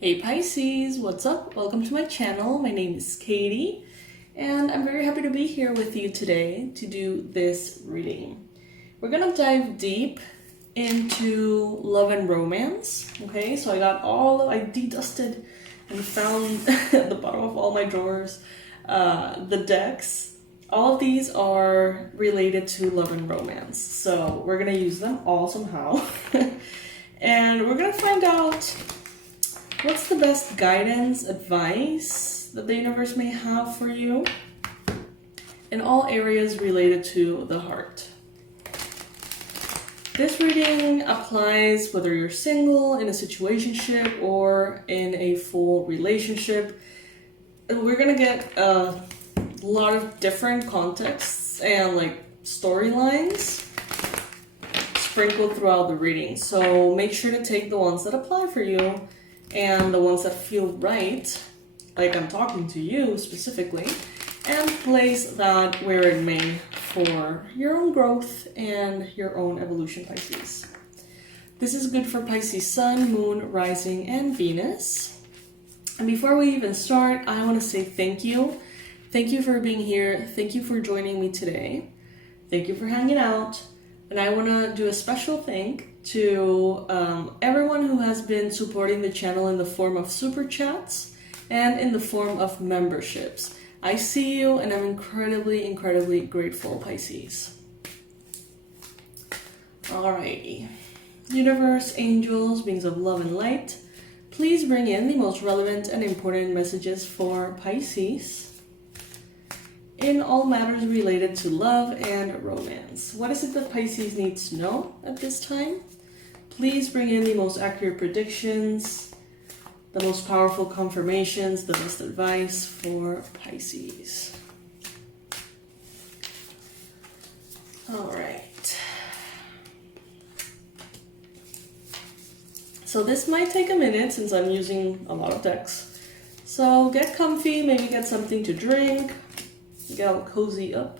Hey Pisces, what's up? Welcome to my channel. My name is Katie, and I'm very happy to be here with you today to do this reading. We're gonna dive deep into love and romance. Okay, so I de-dusted and found at the bottom of all my drawers the decks. All of these are related to love and romance, so we're gonna use them all somehow. And we're gonna find out what's the best guidance, advice that the universe may have for you in all areas related to the heart. This reading applies whether you're single, in a situationship, or in a full relationship. We're gonna get a lot of different contexts and storylines sprinkled throughout the reading. So make sure to take the ones that apply for you and the ones that feel right, like I'm talking to you specifically, and place that where it may for your own growth and your own evolution, Pisces. This is good for Pisces Sun, Moon, Rising, and Venus. And before we even start, I want to say thank you. Thank you for being here. Thank you for joining me today. Thank you for hanging out. And I want to do a special thank to everyone who has been supporting the channel in the form of super chats and in the form of memberships. I see you and I'm incredibly grateful, Pisces. Alrighty. Universe, angels, beings of love and light, please bring in the most relevant and important messages for Pisces in all matters related to love and romance. What is it that Pisces needs to know at this time? Please bring in the most accurate predictions, the most powerful confirmations, the best advice for Pisces. All right. So this might take a minute since I'm using a lot of decks. So get comfy, maybe get something to drink, get all cozy up.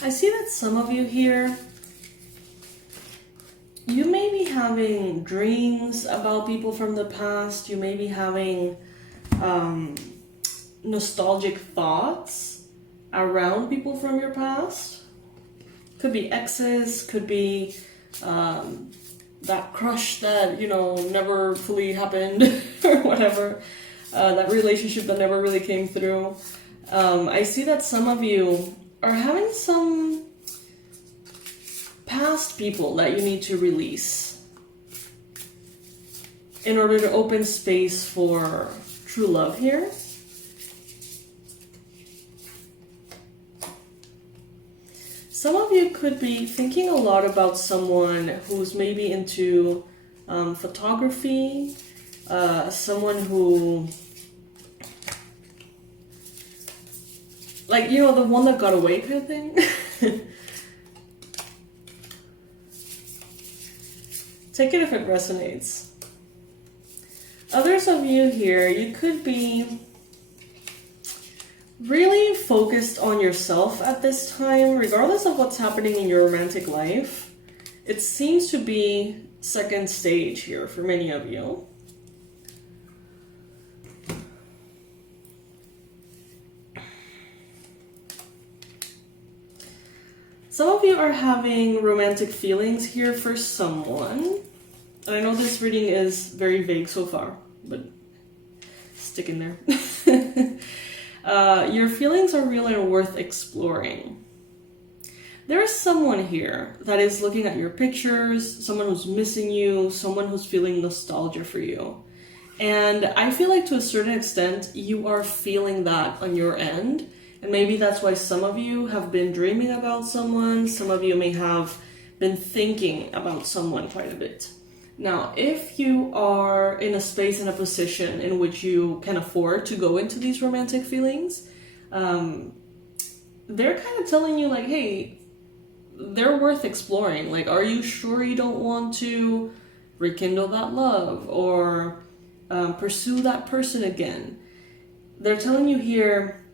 I see that some of you here, you may be having dreams about people from the past. You may be having nostalgic thoughts around people from your past. Could be exes, could be that crush that, never fully happened or whatever. That relationship that never really came through. I see that some of you are having some past people that you need to release in order to open space for true love here. Some of you could be thinking a lot about someone who's maybe into photography, someone who, the one that got away kind of thing. Take it if it resonates. Others of you here, you could be really focused on yourself at this time, regardless of what's happening in your romantic life. It seems to be second stage here for many of you. Some of you are having romantic feelings here for someone. And I know this reading is very vague so far, but stick in there. Your feelings are real and worth exploring. There is someone here that is looking at your pictures, someone who's missing you, someone who's feeling nostalgia for you. And I feel like to a certain extent, you are feeling that on your end. And maybe that's why some of you have been dreaming about someone. Some of you may have been thinking about someone quite a bit. Now, if you are in a space and a position in which you can afford to go into these romantic feelings, they're kind of telling you like, hey, they're worth exploring. Like, are you sure you don't want to rekindle that love or pursue that person again? They're telling you here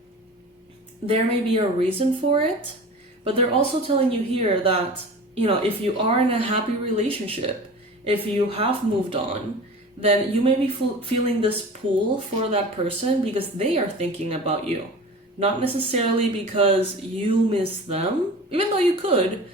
there may be a reason for it, but they're also telling you here that, you know, if you are in a happy relationship, if you have moved on, then you may be feeling this pull for that person because they are thinking about you. Not necessarily because you miss them, even though you could.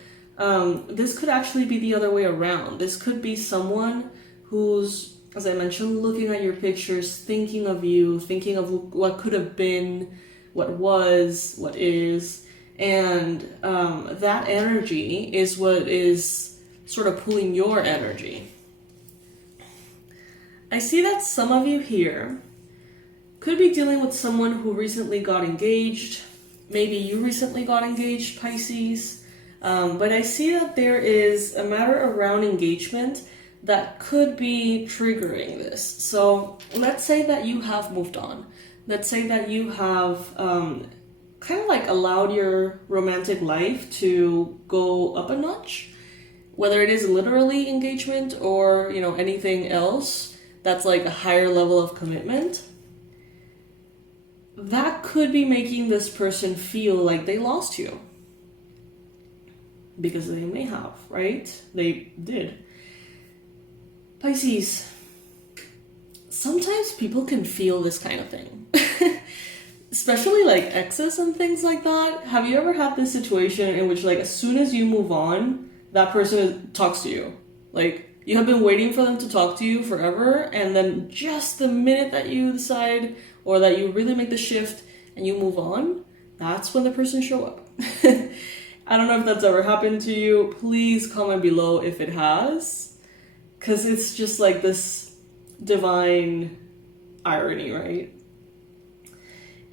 This could actually be the other way around. This could be someone who's, as I mentioned, looking at your pictures, thinking of you, thinking of what could have been, what was, what is. And that energy is what is sort of pulling your energy. I see that some of you here could be dealing with someone who recently got engaged. Maybe you recently got engaged, Pisces. But I see that there is a matter around engagement that could be triggering this. So let's say that you have moved on. Let's say that you have kind of like allowed your romantic life to go up a notch. Whether it is literally engagement or, you know, anything else that's like a higher level of commitment, that could be making this person feel like they lost you. Because they may have, right? They did. Pisces, sometimes people can feel this kind of thing. Especially like exes and things like that. Have you ever had this situation in which like as soon as you move on, that person talks to you? Like, you have been waiting for them to talk to you forever, and then just the minute that you decide or that you really make the shift and you move on, that's when the person show up. I don't know if that's ever happened to you. Please comment below if it has, because it's just like this divine irony, right?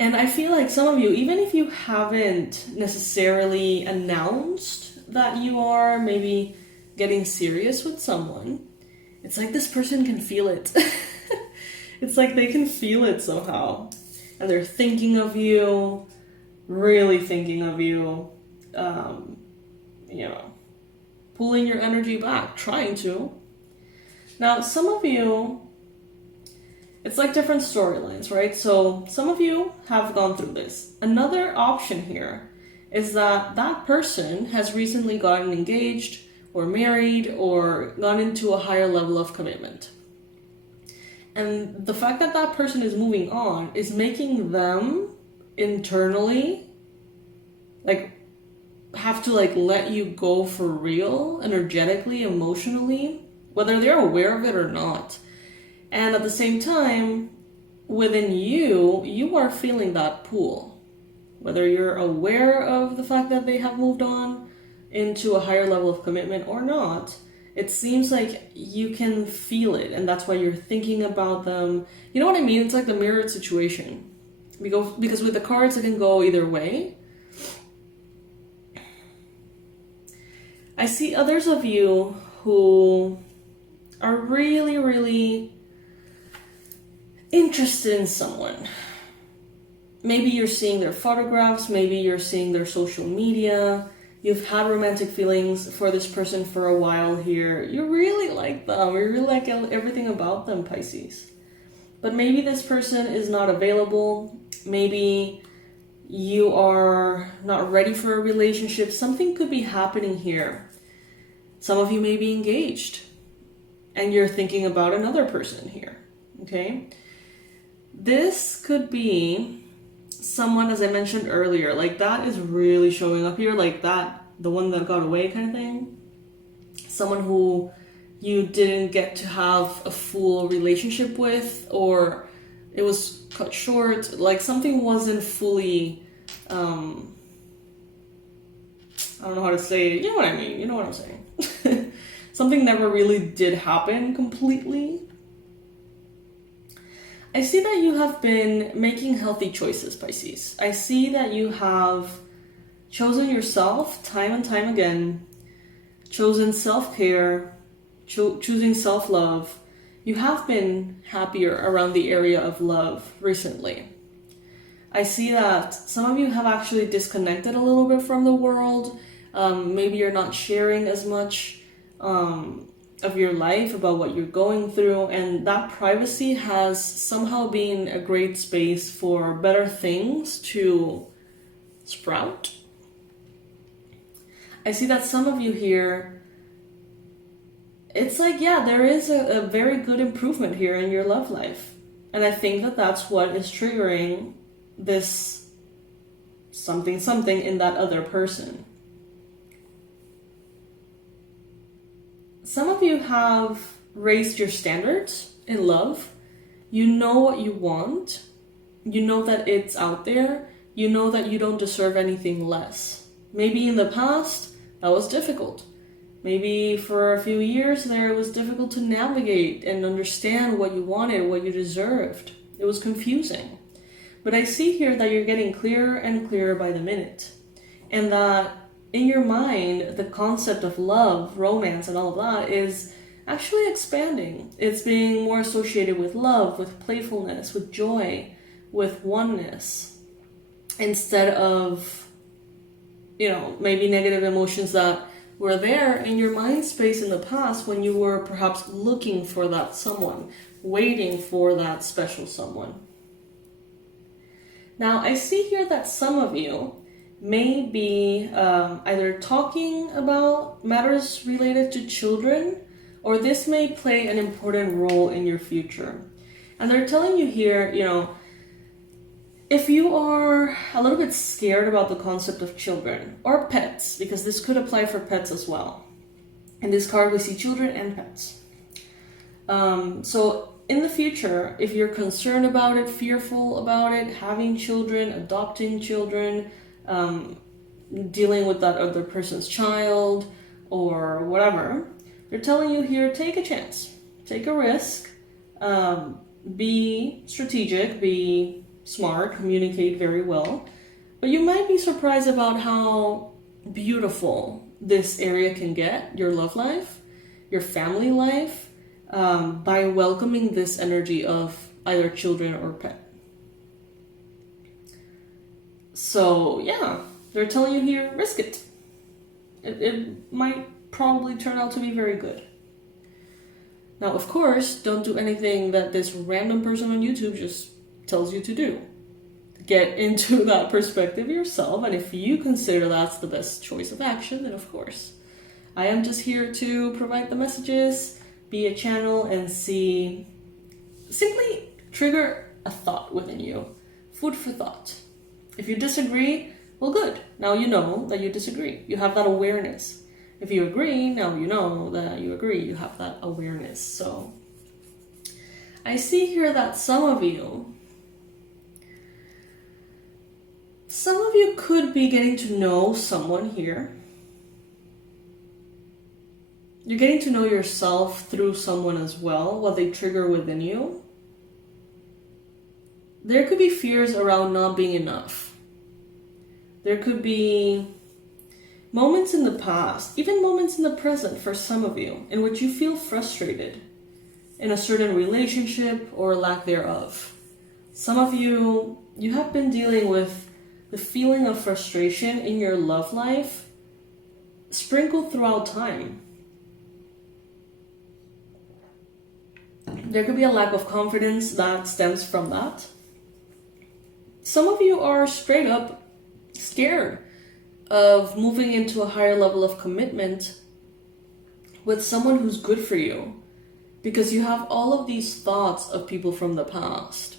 And I feel like some of you, even if you haven't necessarily announced that you are maybe getting serious with someone, it's like this person can feel it. It's like they can feel it somehow. And they're thinking of you, really thinking of you, you know, pulling your energy back, trying to. Now, some of you, it's like different storylines, right? So some of you have gone through this. Another option here is that that person has recently gotten engaged or married or gone into a higher level of commitment. And the fact that that person is moving on is making them internally like have to like let you go for real, energetically, emotionally, whether they're aware of it or not. And at the same time, within you, you are feeling that pull. Whether you're aware of the fact that they have moved on into a higher level of commitment or not, it seems like you can feel it, and that's why you're thinking about them. You know what I mean? It's like the mirrored situation. Because with the cards, it can go either way. I see others of you who are really, really interested in someone. Maybe you're seeing their photographs, maybe you're seeing their social media, you've had romantic feelings for this person for a while here, you really like them, you really like everything about them, Pisces. But maybe this person is not available, maybe you are not ready for a relationship, something could be happening here. Some of you may be engaged, and you're thinking about another person here, okay? This could be someone, as I mentioned earlier, like that is really showing up here, like that, the one that got away kind of thing. Someone who you didn't get to have a full relationship with, or it was cut short, like something wasn't fully, I don't know how to say it, you know what I mean, you know what I'm saying. Something never really did happen completely. I see that you have been making healthy choices, Pisces. I see that you have chosen yourself time and time again, chosen self-care, choosing self-love, you have been happier around the area of love recently. I see that some of you have actually disconnected a little bit from the world. Maybe you're not sharing as much of your life about what you're going through, and that privacy has somehow been a great space for better things to sprout. I see that some of you here, it's like, yeah, there is a very good improvement here in your love life. And I think that that's what is triggering this something in that other person. Some of you have raised your standards in love. You know what you want. You know that it's out there. You know that you don't deserve anything less. Maybe in the past, that was difficult. Maybe for a few years there, it was difficult to navigate and understand what you wanted, what you deserved. It was confusing. But I see here that you're getting clearer and clearer by the minute. And that in your mind, the concept of love, romance, and all of that is actually expanding. It's being more associated with love, with playfulness, with joy, with oneness, instead of, maybe negative emotions that were there in your mind space in the past when you were perhaps looking for that someone, waiting for that special someone. Now, I see here that some of you may be either talking about matters related to children, or this may play an important role in your future. And they're telling you here, if you are a little bit scared about the concept of children or pets, because this could apply for pets as well. In this card, we see children and pets. So in the future, if you're concerned about it, fearful about it, having children, adopting children, dealing with that other person's child or whatever, they're telling you here, take a chance, take a risk, be strategic, be smart, communicate very well, but you might be surprised about how beautiful this area can get, your love life, your family life, by welcoming this energy of either children or pet. So yeah, they're telling you here, risk it. It might probably turn out to be very good. Now, of course, don't do anything that this random person on YouTube just tells you to do. Get into that perspective yourself, and if you consider that's the best choice of action, then of course. I am just here to provide the messages, be a channel, and simply trigger a thought within you. Food for thought. If you disagree, well, good. Now you know that you disagree. You have that awareness. If you agree, now you know that you agree. You have that awareness. So I see here that some of you could be getting to know someone here. You're getting to know yourself through someone as well, what they trigger within you. There could be fears around not being enough. There could be moments in the past, even moments in the present for some of you, in which you feel frustrated in a certain relationship or lack thereof. Some of you have been dealing with the feeling of frustration in your love life sprinkled throughout time. There could be a lack of confidence that stems from that. Some of you are straight up scared of moving into a higher level of commitment with someone who's good for you, because you have all of these thoughts of people from the past.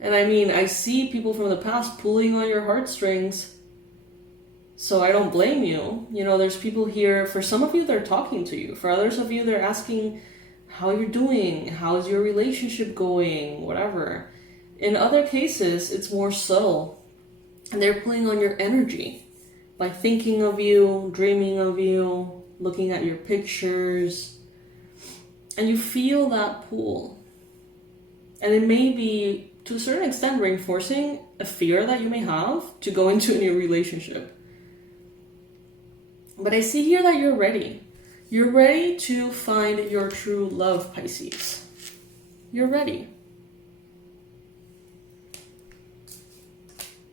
And I mean, I see people from the past pulling on your heartstrings, so I don't blame you. There's people here, for some of you, they're talking to you. For others of you, they're asking how you're doing, how's your relationship going, whatever. In other cases, it's more subtle, and they're pulling on your energy by thinking of you, dreaming of you, looking at your pictures, and you feel that pull. And it may be, to a certain extent, reinforcing a fear that you may have to go into a new relationship. But I see here that you're ready. You're ready to find your true love, Pisces. You're ready.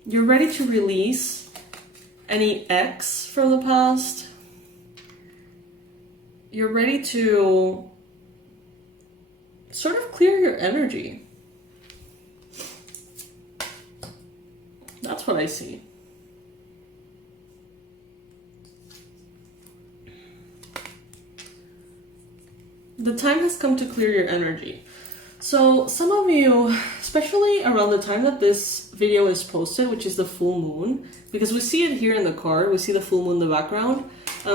You're ready to release any ex from the past. You're ready to sort of clear your energy. That's what I see. The time has come to clear your energy. So some of you, especially around the time that this video is posted, which is the full moon, because we see it here in the card, we see the full moon in the background.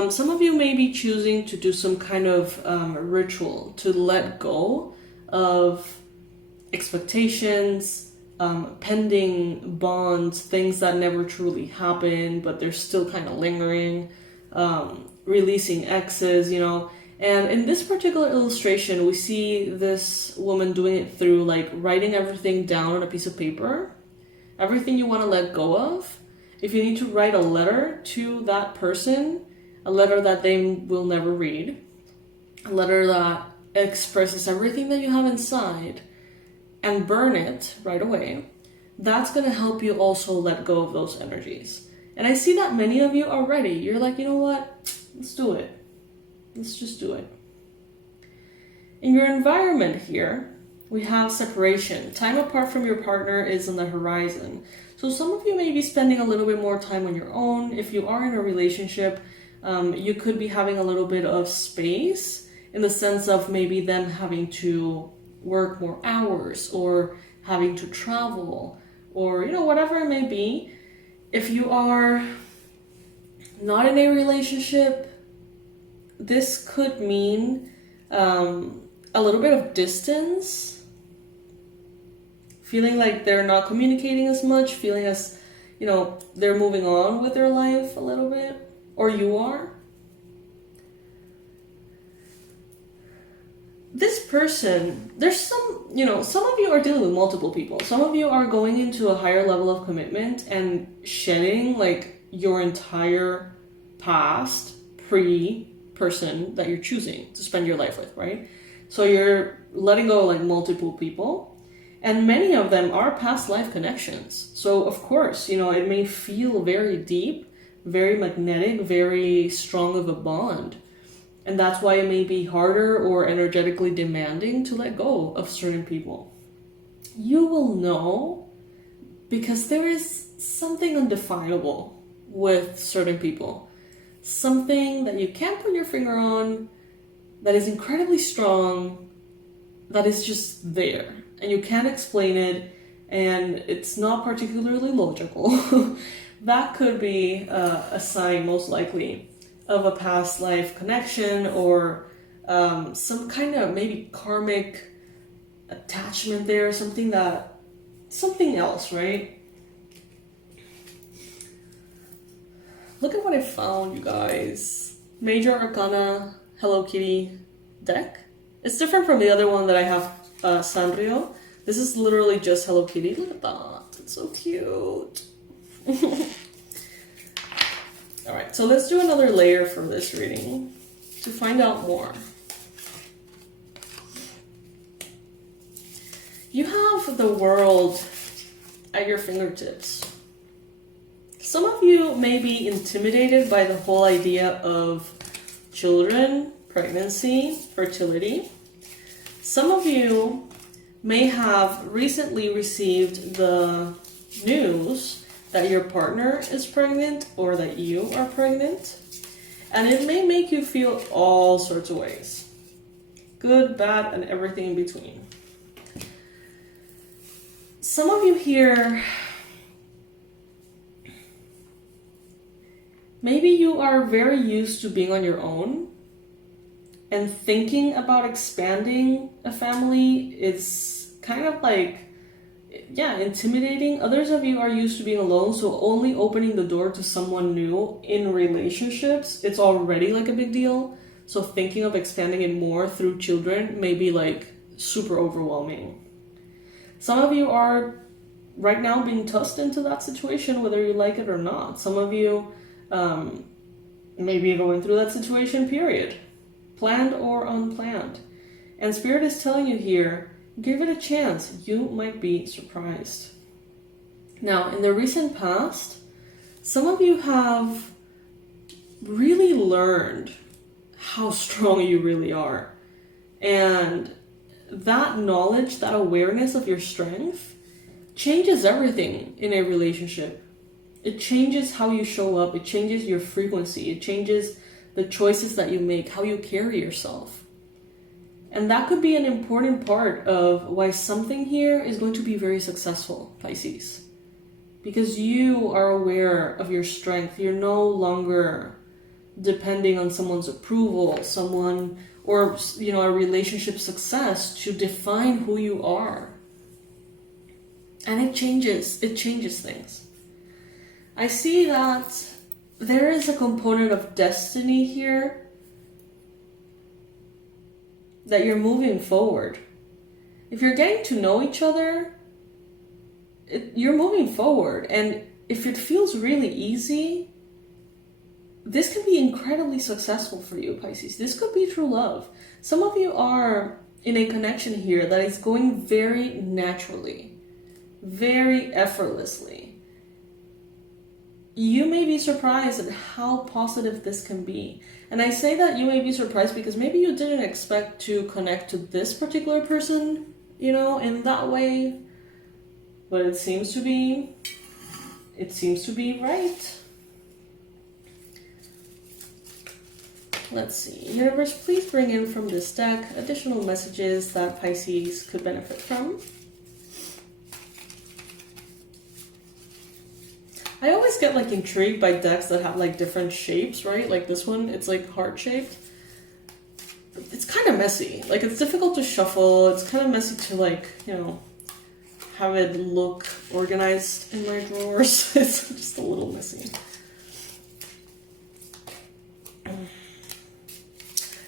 Some of you may be choosing to do some kind of ritual to let go of expectations, pending bonds, things that never truly happened, but they're still kind of lingering, releasing exes, you know. And in this particular illustration, we see this woman doing it through like writing everything down on a piece of paper, everything you want to let go of. If you need to write a letter to that person, a letter that they will never read, a letter that expresses everything that you have inside, and burn it right away, that's going to help you also let go of those energies. And I see that many of you are ready. You're like, you know what? Let's do it. Let's just do it. In your environment here, we have separation. Time apart from your partner is on the horizon. So some of you may be spending a little bit more time on your own. If you are in a relationship, you could be having a little bit of space in the sense of maybe them having to work more hours or having to travel or, you know, whatever it may be. If you are not in a relationship, this could mean a little bit of distance, feeling like they're not communicating as much, feeling as, you know, they're moving on with their life a little bit, or you are. This person, there's some, you know, some of you are dealing with multiple people. Some of you are going into a higher level of commitment and shedding like your entire past person that you're choosing to spend your life with, right? So you're letting go of like multiple people, and many of them are past life connections. So of course, you know, it may feel very deep, very magnetic, very strong of a bond. And that's why it may be harder or energetically demanding to let go of certain people. You will know because there is something undefinable with certain people. Something that you can't put your finger on, that is incredibly strong, that is just there. And you can't explain it, and it's not particularly logical. That could be a sign, most likely, of a past life connection or some kind of maybe karmic attachment there, something else, right? Look at what I found, you guys. Major Arcana Hello Kitty deck. It's different from the other one that I have, Sanrio. This is literally just Hello Kitty. Look at that. It's so cute. Alright, so let's do another layer for this reading to find out more. You have the world at your fingertips. Some of you may be intimidated by the whole idea of children, pregnancy, fertility. Some of you may have recently received the news that your partner is pregnant or that you are pregnant, and it may make you feel all sorts of ways. Good, bad, and everything in between. Some of you here, maybe you are very used to being on your own, and thinking about expanding a family is kind of like, yeah, intimidating. Others of you are used to being alone, so only opening the door to someone new in relationships, it's already like a big deal. So thinking of expanding it more through children may be like super overwhelming. Some of you are right now being tossed into that situation, whether you like it or not. Some of you may be going through that situation, period. planned or unplanned. And Spirit is telling you here, give it a chance. You might be surprised. Now, in the recent past, some of you have really learned how strong you really are. And that knowledge, that awareness of your strength changes everything in a relationship. It changes how you show up. It changes your frequency. It changes the choices that you make, how you carry yourself. And that could be an important part of why something here is going to be very successful, Pisces. Because you are aware of your strength. You're no longer depending on someone's approval, someone, or, you know, a relationship success to define who you are. And it changes things. I see that there is a component of destiny here, that you're moving forward. If you're getting to know each other, you're moving forward. And if it feels really easy, this can be incredibly successful for you, Pisces. This could be true love. Some of you are in a connection here that is going very naturally, very effortlessly. You may be surprised at how positive this can be. And I say that you may be surprised because maybe you didn't expect to connect to this particular person, you know, in that way. But it seems to be right. Let's see. Universe, please bring in from this deck additional messages that Pisces could benefit from. I always get like intrigued by decks that have like different shapes, right? Like this one, it's like heart-shaped. It's kind of messy. Like it's difficult to shuffle. It's kind of messy to like, you know, have it look organized in my drawers. It's just a little messy.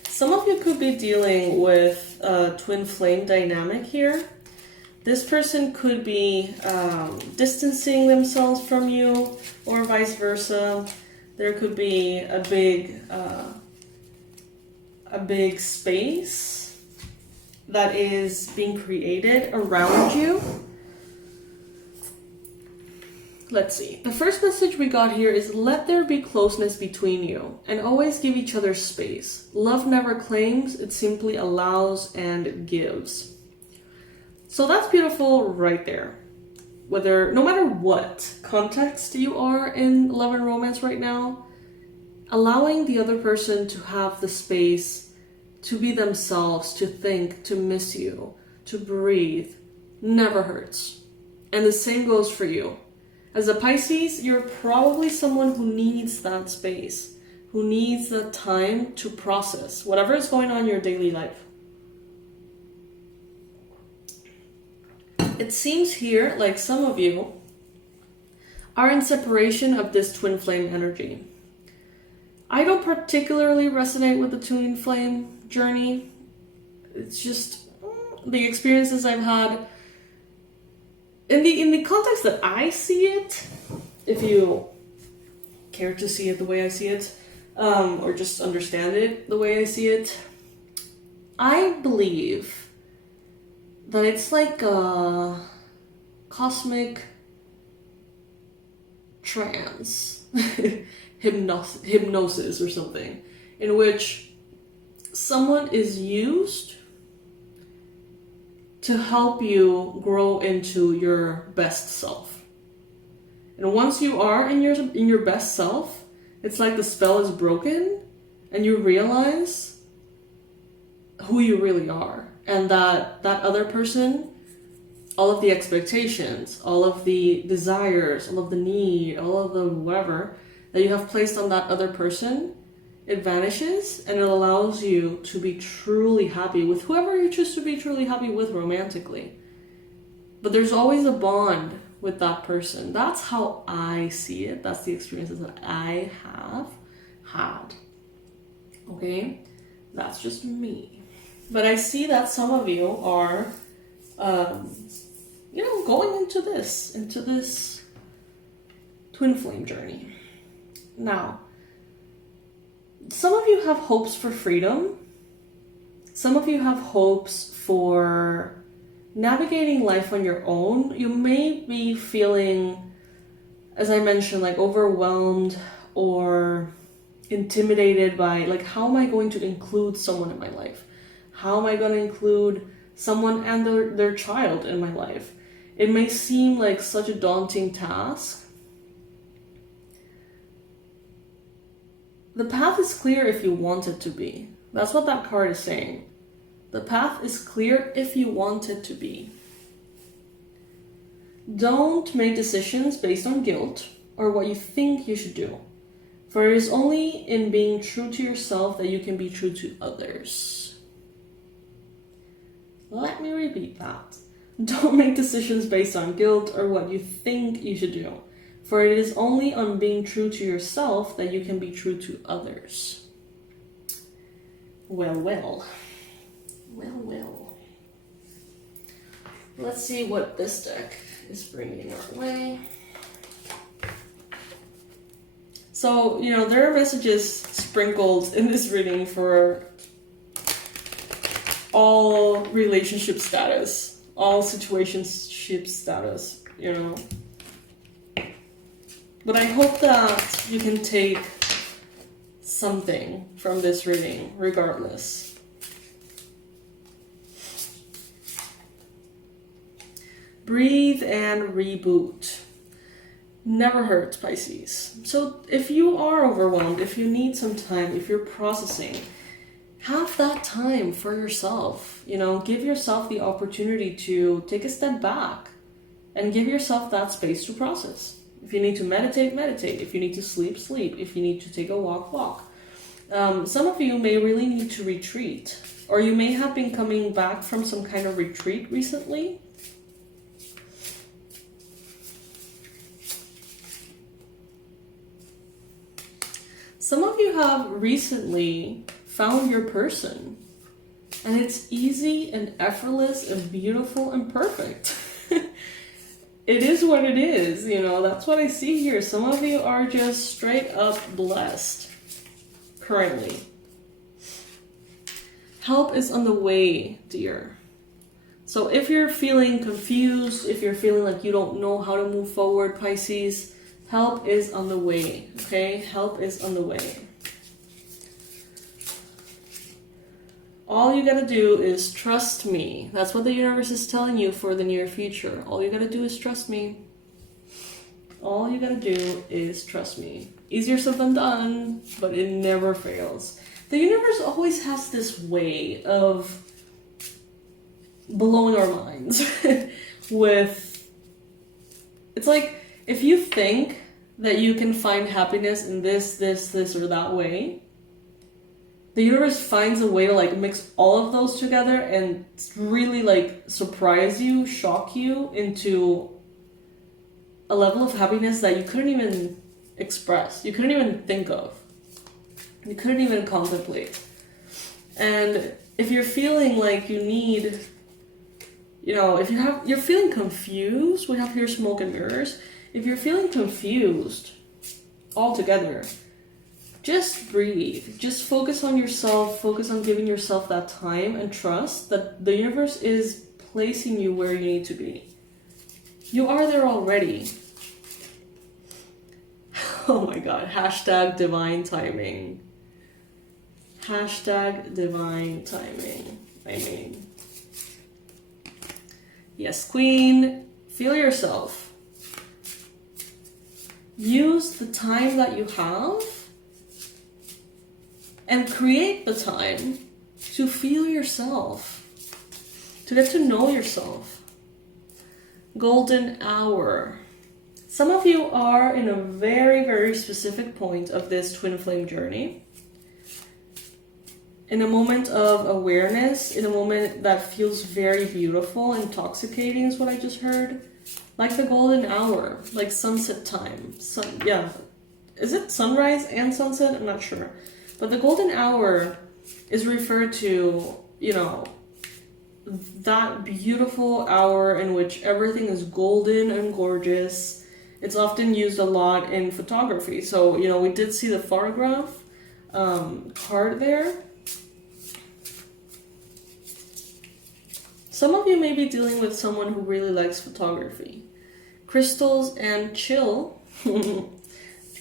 Some of you could be dealing with a twin flame dynamic here. This person could be distancing themselves from you, or vice versa. There could be a big space that is being created around you. Let's see. The first message we got here is let there be closeness between you and always give each other space. Love never claims, it simply allows and gives. So that's beautiful right there. No matter what context you are in love and romance right now, allowing the other person to have the space to be themselves, to think, to miss you, to breathe, never hurts. And the same goes for you. As a Pisces, you're probably someone who needs that space, who needs the time to process whatever is going on in your daily life. It seems here like some of you are in separation of this twin flame energy. I don't particularly resonate with the twin flame journey. It's just the experiences I've had. In the context that I see it, if you care to see it the way I see it, or just understand it the way I see it, I believe that it's like a cosmic trance, hypnosis or something, in which someone is used to help you grow into your best self. And once you are in your best self, it's like the spell is broken and you realize who you really are. And that other person, all of the expectations, all of the desires, all of the need, all of the whatever that you have placed on that other person, it vanishes and it allows you to be truly happy with whoever you choose to be truly happy with romantically. But there's always a bond with that person. That's how I see it. That's the experiences that I have had. Okay? That's just me. But I see that some of you are, going into this twin flame journey. Now, some of you have hopes for freedom Some of you have hopes for navigating life on your own. You may be feeling, as I mentioned, like overwhelmed or intimidated by, like, how am I going to include someone in my life? How am I going to include someone and their child in my life? It may seem like such a daunting task. The path is clear if you want it to be. That's what that card is saying. The path is clear if you want it to be. Don't make decisions based on guilt or what you think you should do. For it is only in being true to yourself that you can be true to others. Let me repeat that. Don't make decisions based on guilt or what you think you should do. For it is only on being true to yourself that you can be true to others. Well, well. Well, well. Let's see what this deck is bringing our way. So, you know, there are messages sprinkled in this reading for all relationship status, all situationship status, you know. But I hope that you can take something from this reading, regardless. Breathe and reboot. Never hurts, Pisces. So if you are overwhelmed, if you need some time, if you're processing, have that time for yourself. You know, give yourself the opportunity to take a step back and give yourself that space to process. If you need to meditate, meditate. If you need to sleep, sleep. If you need to take a walk, walk. Some of you may really need to retreat, or you may have been coming back from some kind of retreat recently. Some of you have recently found your person, and it's easy and effortless and beautiful and perfect. It is what it is, you know, that's what I see here. Some of you are just straight up blessed currently. Help is on the way, dear. So if you're feeling confused, if you're feeling like you don't know how to move forward, Pisces, help is on the way, okay? Help is on the way. All you gotta do is trust me. That's what the universe is telling you for the near future. All you gotta do is trust me. All you gotta do is trust me. Easier said than done, but it never fails. The universe always has this way of blowing our minds with... It's like, if you think that you can find happiness in this, or that way, the universe finds a way to like mix all of those together and really like surprise you, shock you into a level of happiness that you couldn't even express, you couldn't even think of, you couldn't even contemplate. And if you're feeling like you need, you know, if you're feeling confused, we have here smoke and mirrors. If you're feeling confused altogether, just breathe. Just focus on yourself. Focus on giving yourself that time and trust that the universe is placing you where you need to be. You are there already. Oh my god. Hashtag divine timing. Hashtag divine timing. I mean. Yes, Queen. Feel yourself. Use the time that you have and create the time to feel yourself, to get to know yourself. Golden hour. Some of you are in a very, very specific point of this twin flame journey. In a moment of awareness, in a moment that feels very beautiful, intoxicating is what I just heard. Like the golden hour, like sunset time. Yeah. Is it sunrise and sunset? I'm not sure. But the golden hour is referred to, you know, that beautiful hour in which everything is golden and gorgeous. It's often used a lot in photography. So, you know, we did see the photograph card there. Some of you may be dealing with someone who really likes photography. Crystals and chill.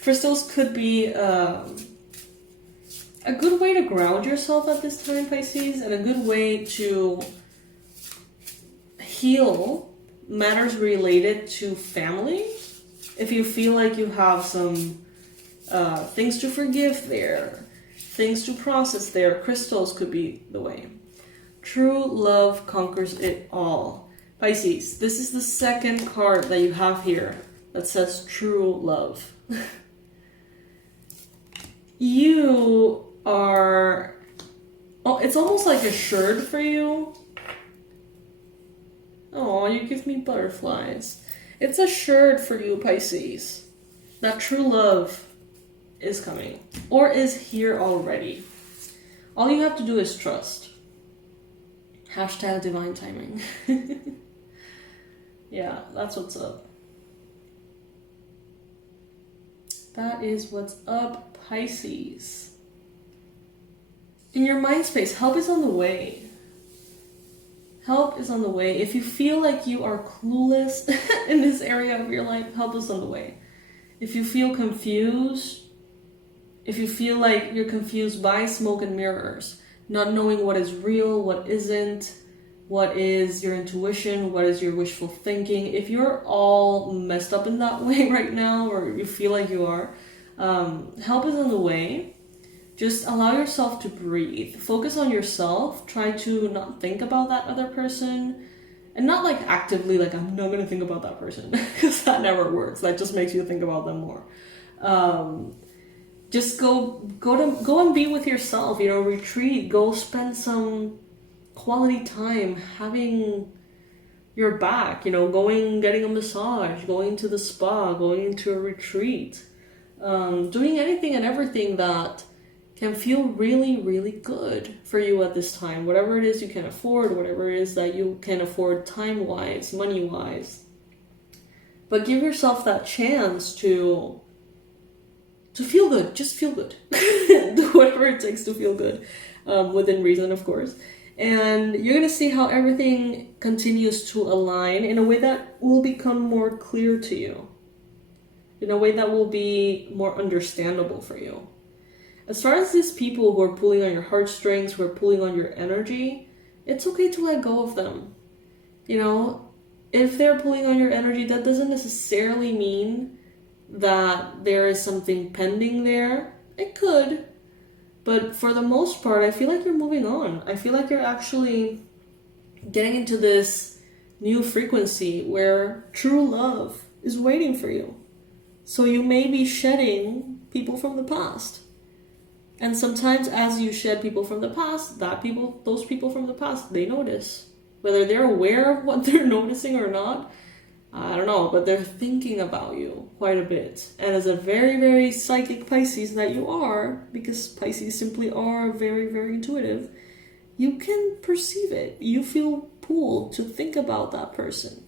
Crystals could be a good way to ground yourself at this time, Pisces, and a good way to heal matters related to family. If you feel like you have some things to forgive there, things to process there, crystals could be the way. True love conquers it all. Pisces, this is the second card that you have here that says true love. You are... Oh, it's almost like assured for you. Oh, you give me butterflies. It's assured for you, Pisces, that true love is coming or is here already. All you have to do is trust. Hashtag divine timing. Yeah, that's what's up. That is what's up, Pisces. In your mind space, help is on the way. Help is on the way. If you feel like you are clueless in this area of your life, help is on the way. If you feel confused, if you feel like you're confused by smoke and mirrors, not knowing what is real, what isn't, what is your intuition, what is your wishful thinking, if you're all messed up in that way right now, or you feel like you are, help is on the way. Just allow yourself to breathe. Focus on yourself. Try to not think about that other person. And not like actively, like, I'm not going to think about that person. Because that never works. That just makes you think about them more. Just go and be with yourself. You know, retreat. Go spend some quality time having your back. You know, getting a massage. Going to the spa. Going into a retreat. Doing anything and everything that can feel really, really good for you at this time. Whatever it is you can afford, whatever it is that you can afford time-wise, money-wise. But give yourself that chance to feel good. Just feel good. Do whatever it takes to feel good, within reason, of course. And you're going to see how everything continues to align in a way that will become more clear to you. In a way that will be more understandable for you. As far as these people who are pulling on your heartstrings, who are pulling on your energy, it's okay to let go of them. You know, if they're pulling on your energy, that doesn't necessarily mean that there is something pending there. It could. But for the most part, I feel like you're moving on. I feel like you're actually getting into this new frequency where true love is waiting for you. So you may be shedding people from the past. And sometimes as you shed people from the past, those people from the past, they notice. Whether they're aware of what they're noticing or not, I don't know, but they're thinking about you quite a bit. And as a very, very psychic Pisces that you are, because Pisces simply are very, very intuitive, you can perceive it. You feel pulled to think about that person.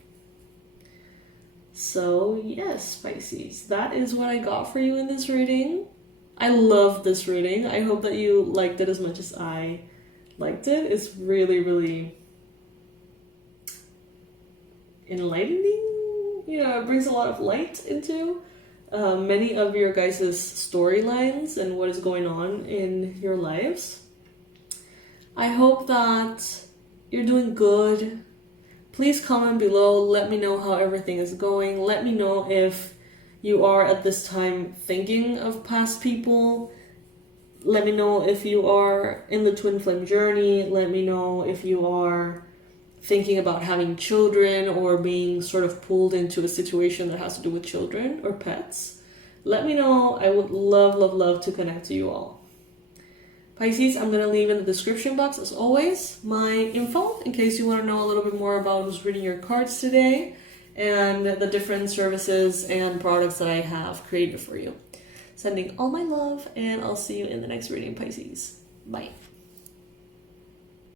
So yes, Pisces, that is what I got for you in this reading. I love this reading. I hope that you liked it as much as I liked it. It's really, really enlightening. You know, it brings a lot of light into many of your guys' storylines and what is going on in your lives. I hope that you're doing good. Please comment below. Let me know how everything is going. Let me know if you are at this time thinking of past people. Let me know if you are in the twin flame journey. Let me know if you are thinking about having children or being sort of pulled into a situation that has to do with children or pets. Let me know. I would love, love, love to connect to you all. Pisces, I'm going to leave in the description box, as always, my info in case you want to know a little bit more about who's reading your cards today and the different services and products that I have created for you. Sending all my love, and I'll see you in the next reading, Pisces. Bye.